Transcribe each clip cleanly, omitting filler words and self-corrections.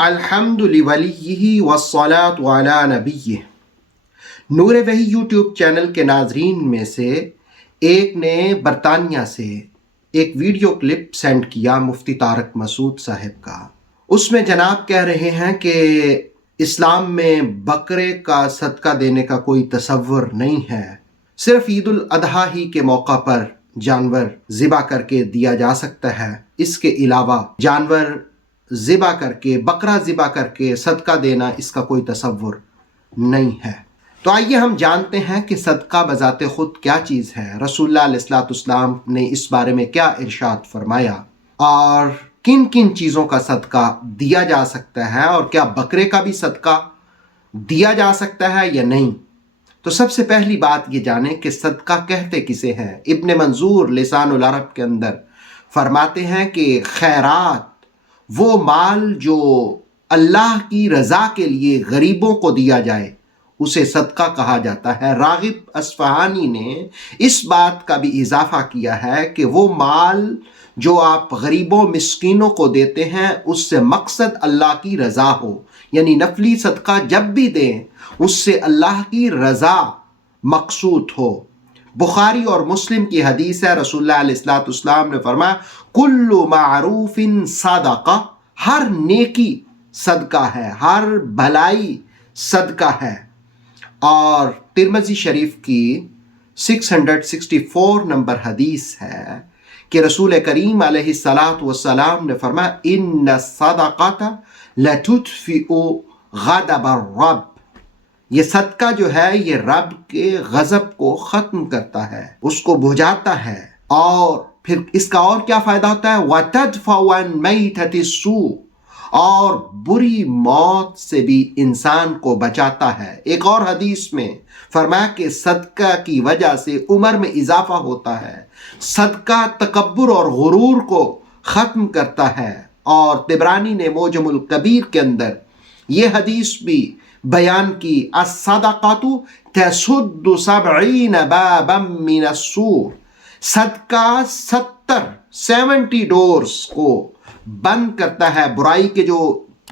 الحمد لولیہ والصلاۃ علی نبیہ۔ نور وحی YouTube channel کے ناظرین میں سے ایک نے برطانیہ سے ایک ویڈیو کلپ سینڈ کیا مفتی طارق مسعود صاحب کا۔ اس میں جناب کہہ رہے ہیں کہ اسلام میں بکرے کا صدقہ دینے کا کوئی تصور نہیں ہے، صرف عید الاضحیٰ ہی کے موقع پر جانور ذبح کر کے دیا جا سکتا ہے، اس کے علاوہ جانور ذبح کر کے، بکرا ذبح کر کے صدقہ دینا اس کا کوئی تصور نہیں ہے۔ تو آئیے ہم جانتے ہیں کہ صدقہ بذات خود کیا چیز ہے، رسول اللہ علیہ الصلوۃ والسلام نے اس بارے میں کیا ارشاد فرمایا، اور کن کن چیزوں کا صدقہ دیا جا سکتا ہے، اور کیا بکرے کا بھی صدقہ دیا جا سکتا ہے یا نہیں۔ تو سب سے پہلی بات یہ جانیں کہ صدقہ کہتے کسے ہیں۔ ابن منظور لسان العرب کے اندر فرماتے ہیں کہ خیرات وہ مال جو اللہ کی رضا کے لیے غریبوں کو دیا جائے اسے صدقہ کہا جاتا ہے۔ راغب اصفہانی نے اس بات کا بھی اضافہ کیا ہے کہ وہ مال جو آپ غریبوں مسکینوں کو دیتے ہیں اس سے مقصد اللہ کی رضا ہو، یعنی نفلی صدقہ جب بھی دیں اس سے اللہ کی رضا مقصود ہو۔ بخاری اور مسلم کی حدیث ہے، رسول اللہ علیہ الصلوۃ والسلام نے فرمایا کل معروف صدقہ، ہر نیکی صدقہ ہے، ہر بھلائی صدقہ ہے۔ اور ترمذی شریف کی 664 نمبر حدیث ہے کہ رسول کریم علیہ الصلوۃ والسلام نے فرمایا ان الصدقۃ لتطفئ غضب الرب، یہ صدقہ جو ہے یہ رب کے غضب کو ختم کرتا ہے، اس کو بجھاتا ہے، اور پھر اس کا اور کیا فائدہ ہوتا ہے، وَتَدْفَعُ عَنْ مَيْتَةِ السُّوءِ، اور بری موت سے بھی انسان کو بچاتا ہے۔ ایک اور حدیث میں فرمایا کہ صدقہ کی وجہ سے عمر میں اضافہ ہوتا ہے، صدقہ تکبر اور غرور کو ختم کرتا ہے۔ اور طبرانی نے معجم الکبیر کے اندر یہ حدیث بھی بیان کی، الصدقۃ تسد 70 بابا من السوء، صدقہ 70 ڈورز کو بند کرتا ہے، برائی کے جو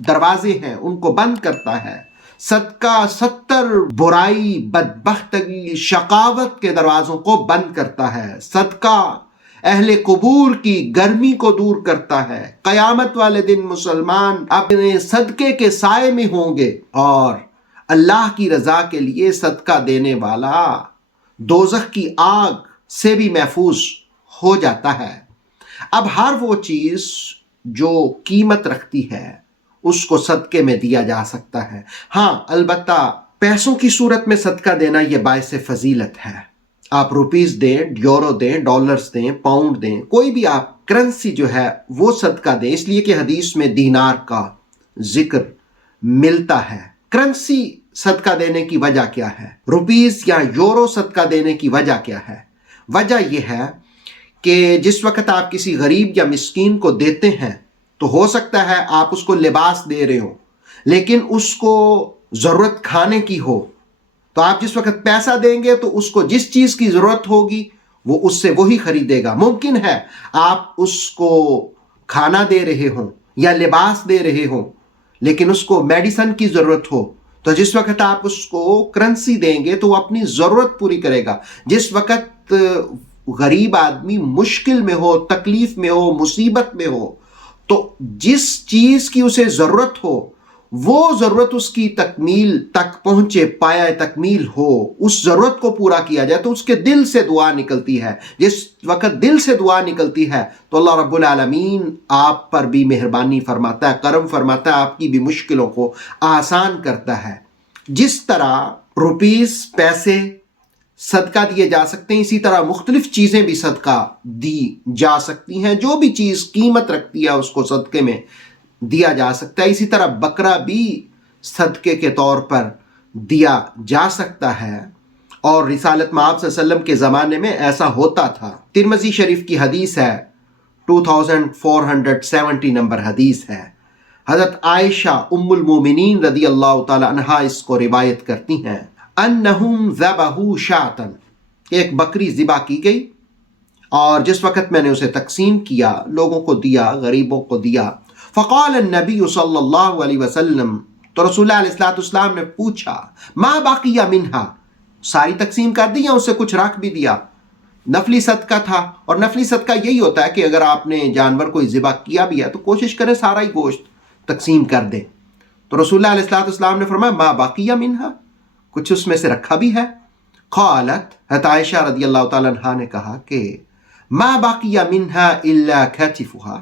دروازے ہیں ان کو بند کرتا ہے۔ صدقہ 70 برائی، بدبختگی، شقاوت کے دروازوں کو بند کرتا ہے۔ صدقہ اہل قبور کی گرمی کو دور کرتا ہے۔ قیامت والے دن مسلمان اپنے صدقے کے سائے میں ہوں گے، اور اللہ کی رضا کے لیے صدقہ دینے والا دوزخ کی آگ سے بھی محفوظ ہو جاتا ہے۔ اب ہر وہ چیز جو قیمت رکھتی ہے اس کو صدقے میں دیا جا سکتا ہے۔ ہاں البتہ پیسوں کی صورت میں صدقہ دینا یہ باعث فضیلت ہے۔ آپ روپیز دیں، یورو دیں، ڈالرز دیں، پاؤنڈ دیں، کوئی بھی آپ کرنسی جو ہے وہ صدقہ دیں، اس لیے کہ حدیث میں دینار کا ذکر ملتا ہے۔ کرنسی صدقہ دینے کی وجہ کیا ہے؟ روپیز یا یورو صدقہ دینے کی وجہ کیا ہے؟ وجہ یہ ہے کہ جس وقت آپ کسی غریب یا مسکین کو دیتے ہیں تو ہو سکتا ہے آپ اس کو لباس دے رہے ہو، لیکن اس کو ضرورت کھانے کی ہو، تو آپ جس وقت پیسہ دیں گے تو اس کو جس چیز کی ضرورت ہوگی وہ اس سے وہی خریدے گا۔ ممکن ہے آپ اس کو کھانا دے رہے ہوں یا لباس دے رہے ہوں لیکن اس کو میڈیسن کی ضرورت ہو، تو جس وقت آپ اس کو کرنسی دیں گے تو وہ اپنی ضرورت پوری کرے گا۔ جس وقت غریب آدمی مشکل میں ہو، تکلیف میں ہو، مصیبت میں ہو، تو جس چیز کی اسے ضرورت ہو وہ ضرورت اس کی تکمیل تک پہنچے، پایہ تکمیل ہو، اس ضرورت کو پورا کیا جائے تو اس کے دل سے دعا نکلتی ہے۔ جس وقت دل سے دعا نکلتی ہے تو اللہ رب العالمین آپ پر بھی مہربانی فرماتا ہے، کرم فرماتا ہے، آپ کی بھی مشکلوں کو آسان کرتا ہے۔ جس طرح روپیز، پیسے صدقہ دیے جا سکتے ہیں، اسی طرح مختلف چیزیں بھی صدقہ دی جا سکتی ہیں۔ جو بھی چیز قیمت رکھتی ہے اس کو صدقے میں دیا جا سکتا ہے۔ اسی طرح بکرا بھی صدقے کے طور پر دیا جا سکتا ہے، اور رسالت مآب صلی اللہ علیہ وسلم کے زمانے میں ایسا ہوتا تھا۔ ترمذی شریف کی حدیث ہے، 2470 نمبر حدیث ہے۔ حضرت عائشہ ام المومنین رضی اللہ تعالی عنہا اس کو روایت کرتی ہیں، انہم ذبحوا شاۃ، ایک بکری ذبح کی گئی، اور جس وقت میں نے اسے تقسیم کیا، لوگوں کو دیا، غریبوں کو دیا، فقال النبی صلی اللہ علیہ وسلم، تو رسول اللہ علیہ السلام نے پوچھا، ما باقی منہا، ساری تقسیم کر دی یا اس سے کچھ رکھ بھی دیا؟ نفلی صدقہ تھا، اور نفلی صدقہ یہی ہوتا ہے کہ اگر آپ نے جانور کوئی ذبح کیا بھی ہے تو کوشش کریں سارا ہی گوشت تقسیم کر دیں۔ تو رسول اللہ علیہ السلام نے فرمایا ما باقی منہا، کچھ اس میں سے رکھا بھی ہے؟ قالت، حضرت عائشہ رضی اللہ تعالیٰ عنہا نے کہا کہ ما باقی منہا الا کتفها،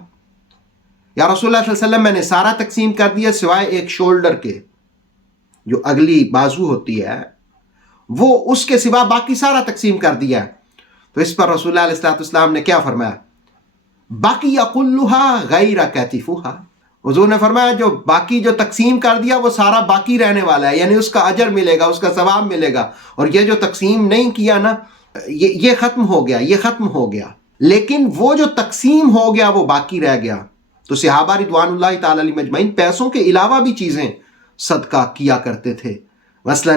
یا رسول اللہ صلی اللہ علیہ وسلم میں نے سارا تقسیم کر دیا سوائے ایک شولڈر کے، جو اگلی بازو ہوتی ہے وہ، اس کے سوا باقی سارا تقسیم کر دیا ہے۔ تو اس پر رسول اللہ علیہ السلام نے کیا فرمایا؟ باقی کلھا غیر کتفھا، حضور نے فرمایا جو باقی جو تقسیم کر دیا وہ سارا باقی رہنے والا ہے، یعنی اس کا اجر ملے گا، اس کا ثواب ملے گا، اور یہ جو تقسیم نہیں کیا نا یہ ختم ہو گیا، یہ ختم ہو گیا، لیکن وہ جو تقسیم ہو گیا وہ باقی رہ گیا۔ تو صحابہ رضوان اللہ تعالی علیہم اجمعین پیسوں کے علاوہ بھی چیزیں صدقہ کیا کرتے تھے، مثلا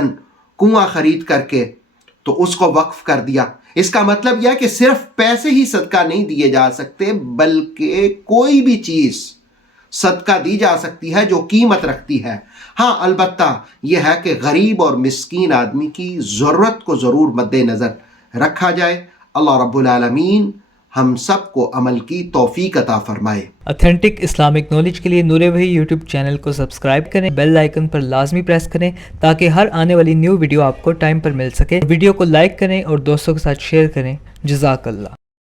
کنواں خرید کر کے تو اس کو وقف کر دیا۔ اس کا مطلب یہ ہے کہ صرف پیسے ہی صدقہ نہیں دیے جا سکتے، بلکہ کوئی بھی چیز صدقہ دی جا سکتی ہے جو قیمت رکھتی ہے۔ ہاں البتہ یہ ہے کہ غریب اور مسکین آدمی کی ضرورت کو ضرور مد نظر رکھا جائے۔ اللہ رب العالمین ہم سب کو عمل کی توفیق عطا فرمائے۔ اتھینٹک اسلامک نالج کے لیے نور وحی یوٹیوب چینل کو سبسکرائب کریں، بیل آئیکن پر لازمی پریس کریں تاکہ ہر آنے والی نیو ویڈیو آپ کو ٹائم پر مل سکے۔ ویڈیو کو لائک کریں اور دوستوں کے ساتھ شیئر کریں۔ جزاک اللہ۔